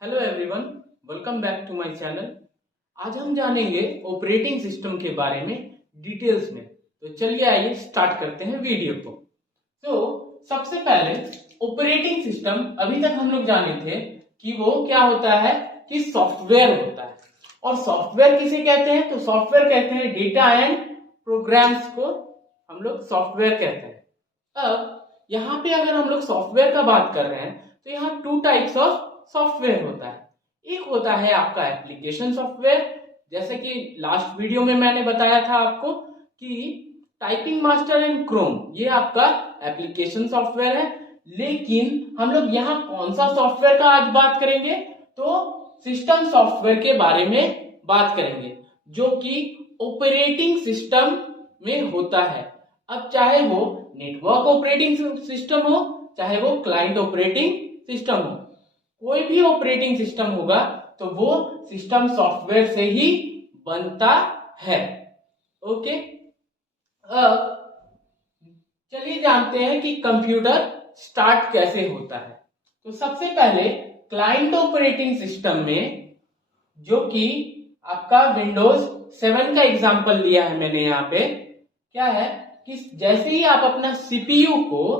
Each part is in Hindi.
Hello everyone, welcome back to my channel. आज हम जानेंगे ऑपरेटिंग सिस्टम के बारे में डिटेल्स में। तो चलिए आइए स्टार्ट करते हैं वीडियो को। तो सबसे पहले ऑपरेटिंग सिस्टम अभी तक हम लोग जाने थे कि वो क्या होता है कि सॉफ्टवेयर होता है। और सॉफ्टवेयर किसे कहते हैं? तो सॉफ्टवेयर कहते हैं डेटा एंड प्रोग्राम्स को हम लोग सॉफ्टवेयर कहते हैं। अब यहाँ पे अगर हम लोग सॉफ्टवेयर का बात कर रहे हैं तो यहाँ टू टाइप्स ऑफ सॉफ्टवेयर होता है। एक होता है आपका एप्लीकेशन सॉफ्टवेयर, जैसे कि लास्ट वीडियो में मैंने बताया था आपको कि टाइपिंग मास्टर एंड क्रोम ये आपका एप्लीकेशन सॉफ्टवेयर है। लेकिन हम लोग यहाँ कौन सा सॉफ्टवेयर का आज बात करेंगे? तो सिस्टम सॉफ्टवेयर के बारे में बात करेंगे, जो कि ऑपरेटिंग सिस्टम में होता है। अब चाहे वो नेटवर्क ऑपरेटिंग सिस्टम हो, चाहे वो क्लाइंट ऑपरेटिंग सिस्टम हो, कोई भी ऑपरेटिंग सिस्टम होगा तो वो सिस्टम सॉफ्टवेयर से ही बनता है। ओके, अब चलिए जानते हैं कि कंप्यूटर स्टार्ट कैसे होता है। तो सबसे पहले क्लाइंट ऑपरेटिंग सिस्टम में, जो कि आपका विंडोज 7 का एग्जांपल लिया है मैंने यहाँ पे, क्या है कि जैसे ही आप अपना सीपीयू को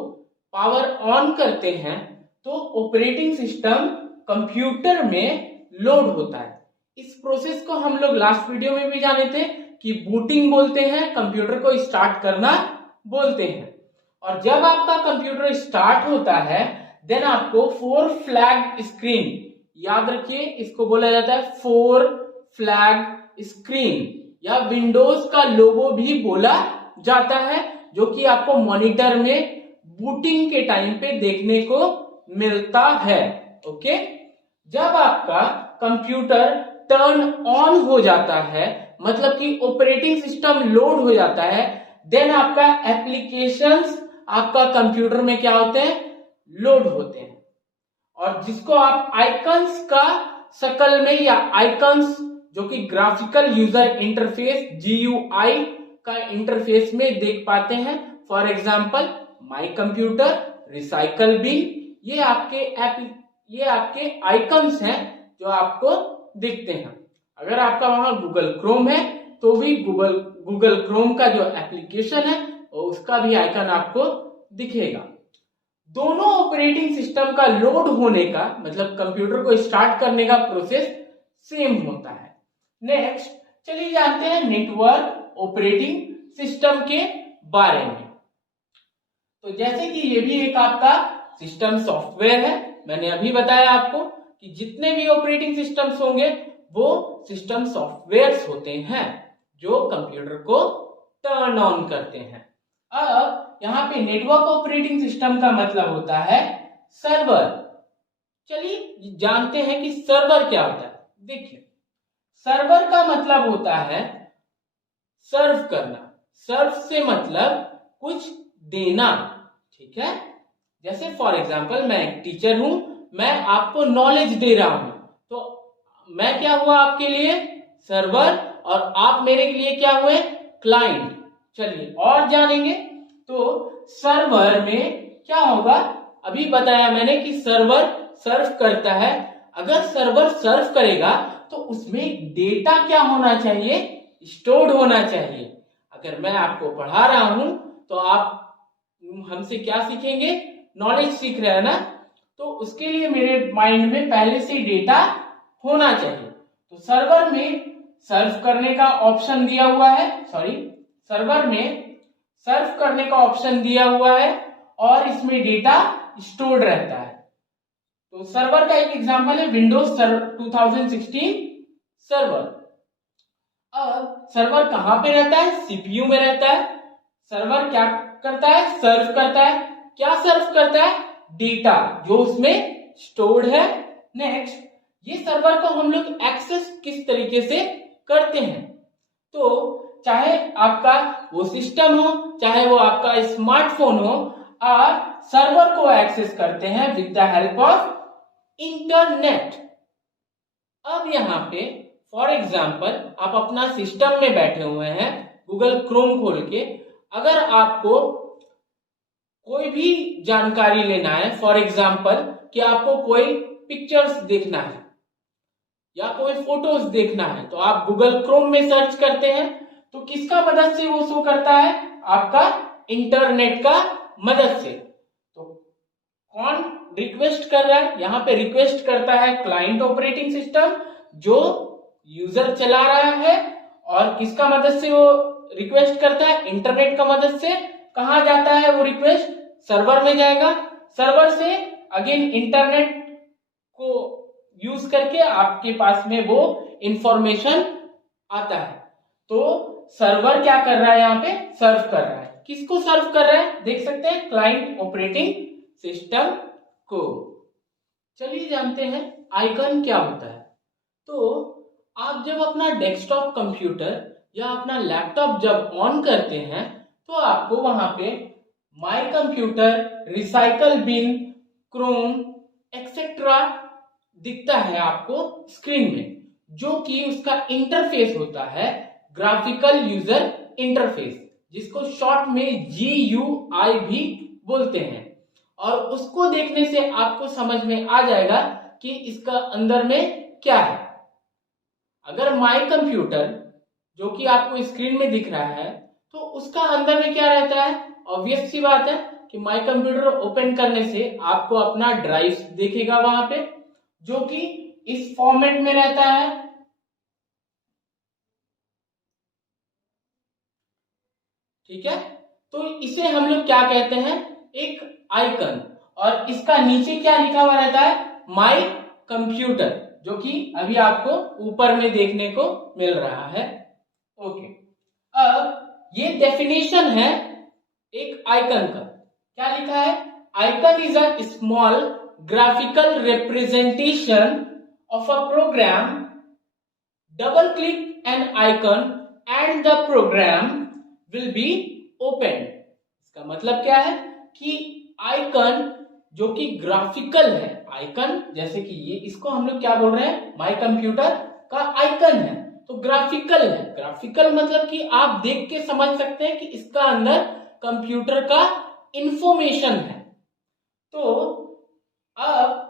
पावर ऑन करते हैं तो ऑपरेटिंग सिस्टम कंप्यूटर में लोड होता है। इस प्रोसेस को हम लोग लास्ट वीडियो में भी जाने थे कि बूटिंग बोलते हैं, कंप्यूटर को स्टार्ट करना बोलते हैं। और जब आपका कंप्यूटर स्टार्ट होता है देन आपको 4 फ्लैग स्क्रीन, याद रखिए इसको बोला जाता है 4 फ्लैग स्क्रीन या विंडोज का लोगो भी बोला जाता है, जो कि आपको मॉनिटर में बूटिंग के टाइम पे देखने को मिलता है। ओके, जब आपका कंप्यूटर टर्न ऑन हो जाता है, मतलब कि ऑपरेटिंग सिस्टम लोड हो जाता है, देन आपका एप्लीकेशंस आपका कंप्यूटर में क्या होते हैं? लोड होते हैं। और जिसको आप आइकन्स का शक्ल में या आइकन्स जो कि ग्राफिकल यूजर इंटरफेस GUI का इंटरफेस में देख पाते हैं। For example my computer, recycle bin, ये आपके आइकन्स हैं जो आपको दिखते हैं। अगर आपका वहां गूगल क्रोम है तो भी गूगल क्रोम का जो एप्लीकेशन है उसका भी आइकन आपको दिखेगा। दोनों ऑपरेटिंग सिस्टम का लोड होने का मतलब कंप्यूटर को स्टार्ट करने का प्रोसेस सेम होता है। नेक्स्ट चलिए जानते हैं नेटवर्क ऑपरेटिंग सिस्टम के बारे में। तो जैसे कि ये भी एक आपका सिस्टम सॉफ्टवेयर है, मैंने अभी बताया आपको कि जितने भी ऑपरेटिंग सिस्टम्स होंगे वो सिस्टम सॉफ्टवेयर्स होते हैं जो कंप्यूटर को टर्न ऑन करते हैं। अब यहाँ पे नेटवर्क ऑपरेटिंग सिस्टम का मतलब होता है सर्वर। चलिए जानते हैं कि सर्वर क्या होता है। देखिए, सर्वर का मतलब होता है सर्व करना। सर्व से मतलब कुछ देना, ठीक है। जैसे फॉर एग्जाम्पल मैं एक टीचर हूं, मैं आपको नॉलेज दे रहा हूं, तो मैं क्या हुआ आपके लिए? सर्वर, और आप मेरे लिए क्या हुए? क्लाइंट। चलिए और जानेंगे। तो सर्वर में क्या होगा? अभी बताया मैंने कि सर्वर सर्व करता है। अगर सर्वर सर्व करेगा तो उसमें डेटा क्या होना चाहिए? स्टोर्ड होना चाहिए। अगर मैं आपको पढ़ा रहा हूं तो आप हमसे क्या सीखेंगे? नॉलेज सीख रहे हैं ना, तो उसके लिए मेरे माइंड में पहले से डेटा होना चाहिए। तो सर्वर में सर्व करने का ऑप्शन दिया हुआ है, सर्वर में सर्व करने का ऑप्शन दिया हुआ है और इसमें डेटा स्टोर्ड रहता है। तो सर्वर का एक एग्जांपल है विंडोज 2016 सर्वर। अब सर्वर कहां पे रहता है? सीपीयू में रहता है। सर्वर क्या करता है? सर्व करता है। क्या सर्व करता है? डेटा जो उसमें स्टोर्ड है। नेक्स्ट, ये सर्वर को हम लोग एक्सेस किस तरीके से करते हैं? तो चाहे आपका वो सिस्टम हो, चाहे वो आपका स्मार्टफोन हो, आप सर्वर को एक्सेस करते हैं with the help of internet. अब यहाँ पे फॉर एग्जाम्पल आप अपना सिस्टम में बैठे हुए हैं, गूगल क्रोम खोल के, अगर आपको कोई भी जानकारी लेना है, फॉर एग्जाम्पल कि आपको कोई पिक्चर्स देखना है, या कोई फोटोज देखना है तो आप गूगल क्रोम में सर्च करते हैं, तो किसका मदद से वो शो करता है? आपका इंटरनेट का मदद से। तो कौन रिक्वेस्ट कर रहा है? यहाँ पे रिक्वेस्ट करता है क्लाइंट ऑपरेटिंग सिस्टम जो यूजर चला रहा है। और किसका मदद से वो रिक्वेस्ट करता है? इंटरनेट का मदद से। कहाँ जाता है वो रिक्वेस्ट? सर्वर में जाएगा। सर्वर से अगेन इंटरनेट को यूज करके आपके पास में वो इंफॉर्मेशन आता है। तो सर्वर क्या कर रहा है? यहाँ पे सर्व कर रहा है। किसको सर्व कर रहा है? देख सकते हैं, क्लाइंट ऑपरेटिंग सिस्टम को। चलिए जानते हैं आइकन क्या होता है। तो आप जब अपना डेस्कटॉप कंप्यूटर या अपना लैपटॉप जब ऑन करते हैं तो आपको वहां पे my computer, recycle bin, Chrome etcetera दिखता है आपको स्क्रीन में, जो कि उसका इंटरफेस होता है ग्राफिकल यूजर इंटरफेस, जिसको शॉर्ट में GUI भी बोलते हैं। और उसको देखने से आपको समझ में आ जाएगा कि इसका अंदर में क्या है। अगर माय कंप्यूटर जो कि आपको स्क्रीन में दिख रहा है तो उसका अंदर में क्या रहता है? ऑब्वियस सी बात है कि माय कंप्यूटर ओपन करने से आपको अपना ड्राइव दिखेगा वहां पे, जो कि इस फॉर्मेट में रहता है। ठीक है, तो इसे हम लोग क्या कहते हैं? एक आइकन। और इसका नीचे क्या लिखा हुआ रहता है? माय कंप्यूटर, जो कि अभी आपको ऊपर में देखने को मिल रहा है। ओके, अब ये डेफिनेशन है एक आइकन का। क्या लिखा है? Icon is a small graphical representation of a program. Double click an icon and the program will be open. इसका मतलब क्या है कि आइकन जो कि ग्राफिकल है, आइकन जैसे कि ये, इसको हम लोग क्या बोल रहे हैं? माय कंप्यूटर का आइकन है, तो ग्राफिकल है। ग्राफिकल मतलब कि आप देख के समझ सकते हैं कि इसका अंदर कंप्यूटर का इंफॉर्मेशन है। तो अब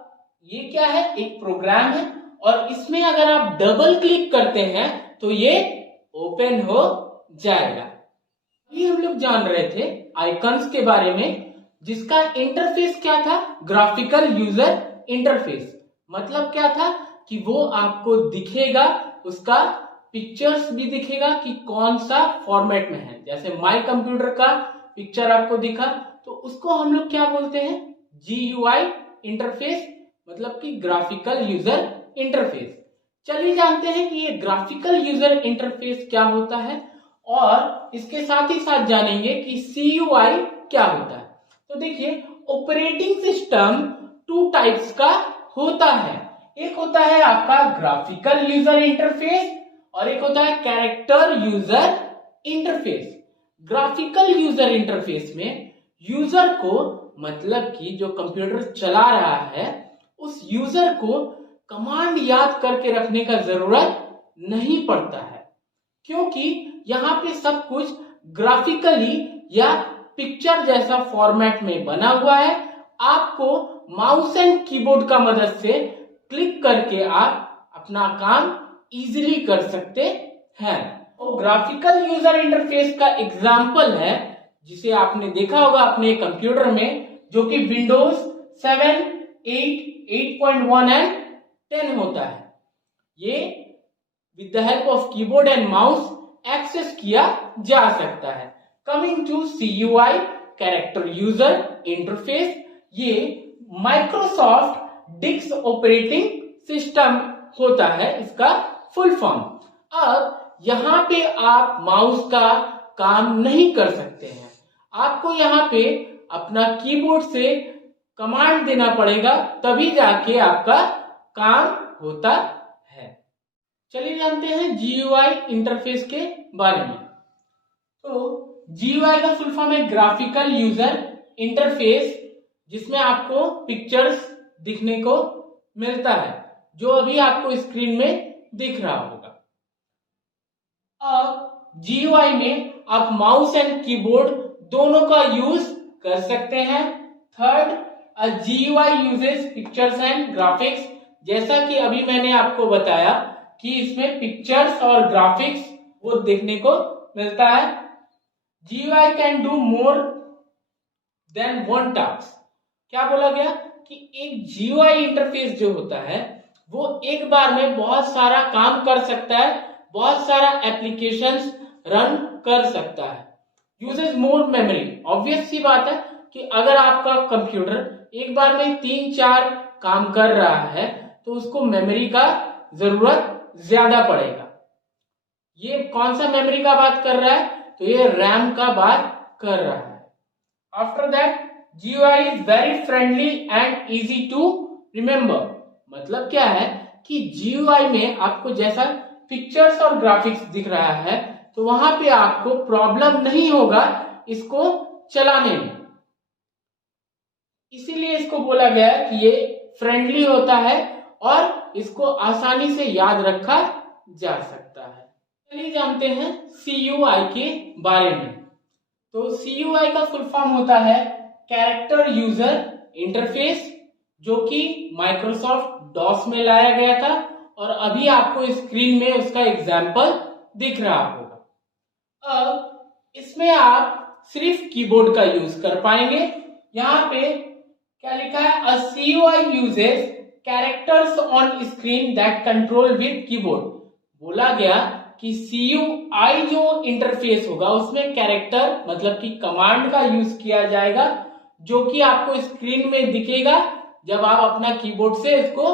ये क्या है? एक प्रोग्राम है और इसमें अगर आप डबल क्लिक करते हैं तो ये ओपन हो जाएगा। ये हम लोग जान रहे थे आइकन्स के बारे में, जिसका इंटरफेस क्या था? Graphical user interface. मतलब क्या था कि वो आपको दिखेगा, उसका पिक्चर्स भी दिखेगा कि कौन सा फॉर्मेट में है। जैसे माय कंप्यूटर का पिक्चर आपको दिखा तो उसको हम लोग क्या बोलते हैं? GUI इंटरफेस, मतलब कि ग्राफिकल यूजर इंटरफेस। चलिए जानते हैं कि ये ग्राफिकल यूजर इंटरफेस क्या होता है, और इसके साथ ही साथ जानेंगे कि CUI क्या होता है। तो देखिए, ऑपरेटिंग सिस्टम 2 टाइप्स का होता है। एक होता है आपका ग्राफिकल यूजर इंटरफेस और एक होता है character user interface. Graphical user interface में यूजर को, मतलब कि जो कंप्यूटर चला रहा है, उस यूजर को कमांड याद करके रखने का जरूरत नहीं पड़ता है, क्योंकि यहाँ पे सब कुछ ग्राफिकली या पिक्चर जैसा फॉर्मेट में बना हुआ है। आपको माउस एंड कीबोर्ड का मदद से क्लिक करके आप अपना काम इजीली कर सकते हैं। तो ग्राफिकल यूजर इंटरफेस का एग्जांपल है, जिसे आपने देखा होगा अपने कंप्यूटर में, जो कि विंडोज 7, 8, 8.1 एंड 10 होता है। ये with the help of keyboard and mouse access किया जा सकता है। Coming to CUI, character user interface, ये माइक्रोसॉफ्ट डिस्क ऑपरेटिंग सिस्टम होता है, इसका फुल फॉर्म। अब यहाँ पे आप माउस का काम नहीं कर सकते हैं, आपको यहाँ पे अपना कीबोर्ड से कमांड देना पड़ेगा, तभी जाके आपका काम होता है। चलिए जानते हैं GUI इंटरफेस के बारे में। तो GUI का फुल फॉर्म है ग्राफिकल यूजर इंटरफेस, जिसमें आपको पिक्चर्स दिखने को मिलता है, जो अभी आपको स्क्रीन में दिख रहा होगा। अब GUI में आप माउस एंड कीबोर्ड दोनों का यूज कर सकते हैं। Third, a GUI uses pictures and graphics जैसा कि अभी मैंने आपको बताया कि इसमें पिक्चर्स और ग्राफिक्स वो देखने को मिलता है। GUI can do more than one task. क्या बोला गया कि एक GUI इंटरफेस जो होता है वो एक बार में बहुत सारा काम कर सकता है, बहुत सारा एप्लीकेशंस रन कर सकता है, यूजेस मोर मेमोरी। ऑब्वियस सी बात है कि अगर आपका कंप्यूटर एक बार में 3-4 काम कर रहा है तो उसको मेमोरी का जरूरत ज्यादा पड़ेगा। ये कौन सा मेमोरी का बात कर रहा है, तो ये रैम का बात कर रहा है। After that GUI is very friendly and easy to remember. मतलब क्या है कि GUI में आपको जैसा पिक्चर्स और ग्राफिक्स दिख रहा है तो वहां पे आपको प्रॉब्लम नहीं होगा इसको चलाने में। इसीलिए इसको बोला गया है कि ये फ्रेंडली होता है और इसको आसानी से याद रखा जा सकता है। चलिए जानते हैं CUI के बारे में। तो CUI का फुल फॉर्म होता है कैरेक्टर यूजर इंटरफेस, जो कि माइक्रोसॉफ्ट डॉस में लाया गया था और अभी आपको स्क्रीन में उसका एग्जाम्पल दिख रहा होगा। अब इसमें आप सिर्फ कीबोर्ड का यूज कर पाएंगे। यहाँ पे क्या लिखा है, अ CUI uses characters on screen that control with keyboard. बोला गया कि CUI जो इंटरफेस होगा उसमें कैरेक्टर मतलब कि कमांड का यूज किया जाएगा, जो कि आपको स्क्रीन में दिखेगा जब आप अपना कीबोर्ड से इसको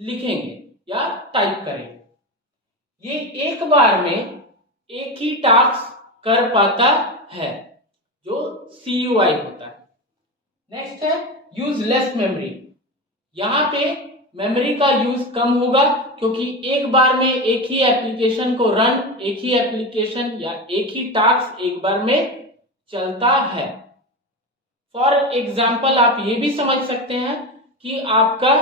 लिखेंगे या टाइप करेंगे। ये एक बार में एक ही टास्क कर पाता है जो CUI होता है। नेक्स्ट है यूज लेस मेमोरी। यहाँ पे मेमोरी का यूज कम होगा क्योंकि एक बार में एक ही एप्लीकेशन को रन, एक ही एप्लीकेशन या एक ही टास्क एक बार में चलता है। फॉर एग्जाम्पल आप ये भी समझ सकते हैं कि आपका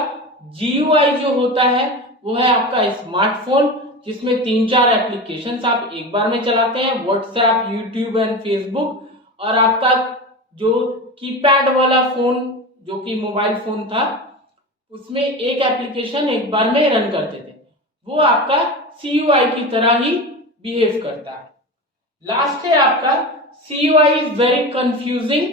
GUI जो होता है वो है आपका स्मार्टफोन, जिसमें 3-4 एप्लीकेशंस आप एक बार में चलाते हैं, व्हाट्सएप, यूट्यूब एंड फेसबुक। और आपका जो कीपैड वाला फोन जो कि मोबाइल फोन था उसमें एक एप्लीकेशन एक बार में रन करते थे, वो आपका CUI की तरह ही बिहेव करता है। लास्ट है आपका CUI is very confusing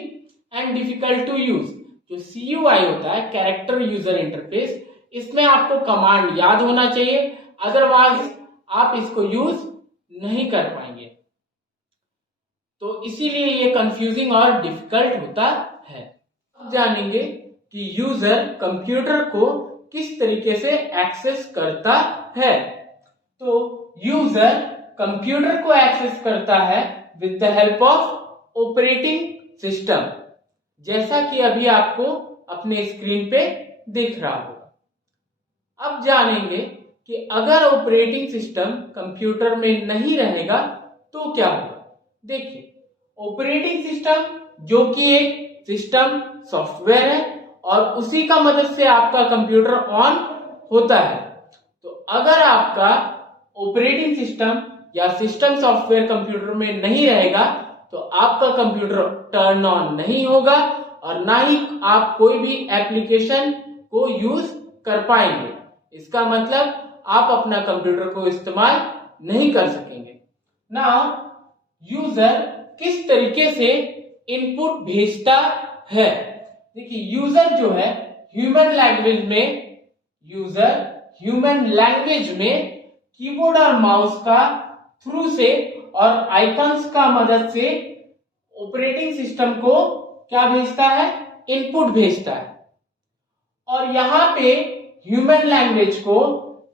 and difficult to use. जो CUI होता है कैरेक्टर यूजर इंटरफेस, इसमें आपको कमांड याद होना चाहिए, अदरवाइज आप इसको यूज नहीं कर पाएंगे। तो इसीलिए ये कंफ्यूजिंग और डिफिकल्ट होता है। अब जानेंगे कि यूजर कंप्यूटर को किस तरीके से एक्सेस करता है। तो यूजर कंप्यूटर को एक्सेस करता है with the help of operating system, जैसा कि अभी आपको अपने स्क्रीन पे दिख रहा होगा। अब जानेंगे कि अगर ऑपरेटिंग सिस्टम कंप्यूटर में नहीं रहेगा तो क्या होगा। देखिए, ऑपरेटिंग सिस्टम जो कि एक सिस्टम सॉफ्टवेयर है और उसी का मदद से आपका कंप्यूटर ऑन होता है। तो अगर आपका ऑपरेटिंग सिस्टम या सिस्टम सॉफ्टवेयर कंप्यूटर में नहीं रहेगा तो आपका कंप्यूटर टर्न ऑन नहीं होगा और ना ही आप कोई भी एप्लीकेशन को यूज कर पाएंगे। इसका मतलब आप अपना कंप्यूटर को इस्तेमाल नहीं कर सकेंगे। नाउ यूजर किस तरीके से इनपुट भेजता है। देखिए, यूजर जो है ह्यूमन लैंग्वेज में कीबोर्ड और माउस का थ्रू से और आइकन्स का मदद से ऑपरेटिंग सिस्टम को क्या भेजता है, इनपुट भेजता है। और यहाँ पे ह्यूमन लैंग्वेज को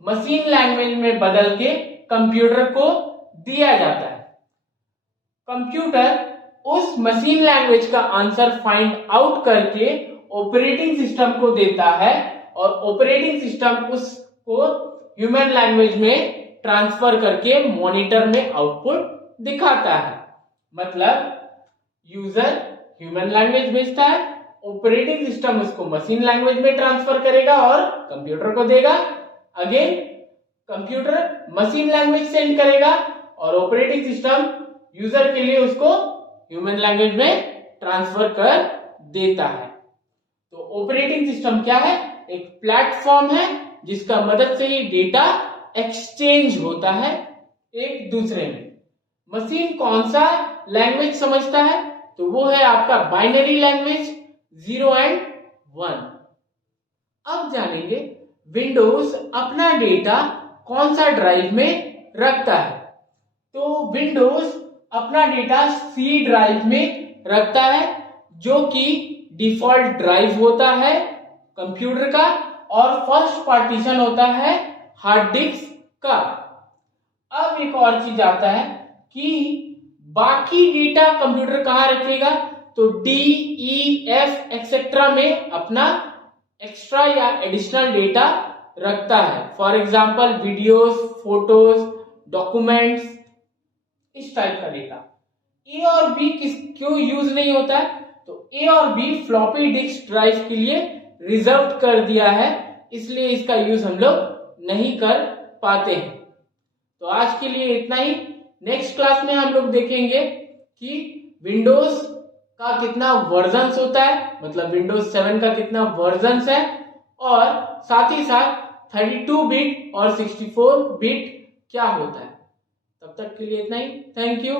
मशीन लैंग्वेज में बदल के कंप्यूटर को दिया जाता है। कंप्यूटर उस मशीन लैंग्वेज का आंसर फाइंड आउट करके ऑपरेटिंग सिस्टम को देता है और ऑपरेटिंग सिस्टम उसको ह्यूमन लैंग्वेज में ट्रांसफर करके मॉनिटर में आउटपुट दिखाता है। मतलब यूजर ह्यूमन लैंग्वेज भेजता है, ऑपरेटिंग सिस्टम उसको मशीन लैंग्वेज में ट्रांसफर करेगा और कंप्यूटर को देगा। Again computer machine language send करेगा और ऑपरेटिंग सिस्टम यूजर के लिए उसको ह्यूमन लैंग्वेज में ट्रांसफर कर देता है। तो ऑपरेटिंग सिस्टम क्या है, एक प्लेटफॉर्म है जिसका मदद से ही डेटा एक्सचेंज होता है एक दूसरे में। मशीन कौन सा लैंग्वेज समझता है? तो वो है आपका बाइनरी लैंग्वेज 0 एंड 1। अब जानेंगे विंडोज अपना डेटा कौन सा ड्राइव में रखता है। तो विंडोज अपना डेटा सी ड्राइव में रखता है, जो कि डिफॉल्ट ड्राइव होता है कंप्यूटर का, और फर्स्ट पार्टीशन होता है हार्ड डिस्क का। अब एक और चीज आता है कि बाकी डेटा कंप्यूटर कहां रखेगा? तो डी, ई, एफ एक्सेट्रा में अपना एक्स्ट्रा या एडिशनल डेटा रखता है। For example videos, photos, documents, इस टाइप का डेटा। ए और बी क्यों यूज नहीं होता है? तो ए और बी फ्लॉपी डिस्क ड्राइव के लिए रिजर्व कर दिया है, इसलिए इसका यूज हम लोग नहीं कर पाते हैं। तो आज के लिए इतना ही। नेक्स्ट क्लास में हम लोग देखेंगे कि विंडोज का कितना वर्जन्स होता है, मतलब विंडोज 7 का कितना वर्जन्स है, और साथ ही साथ 32 बिट और 64 बिट क्या होता है। तब तक के लिए इतना ही। Thank you.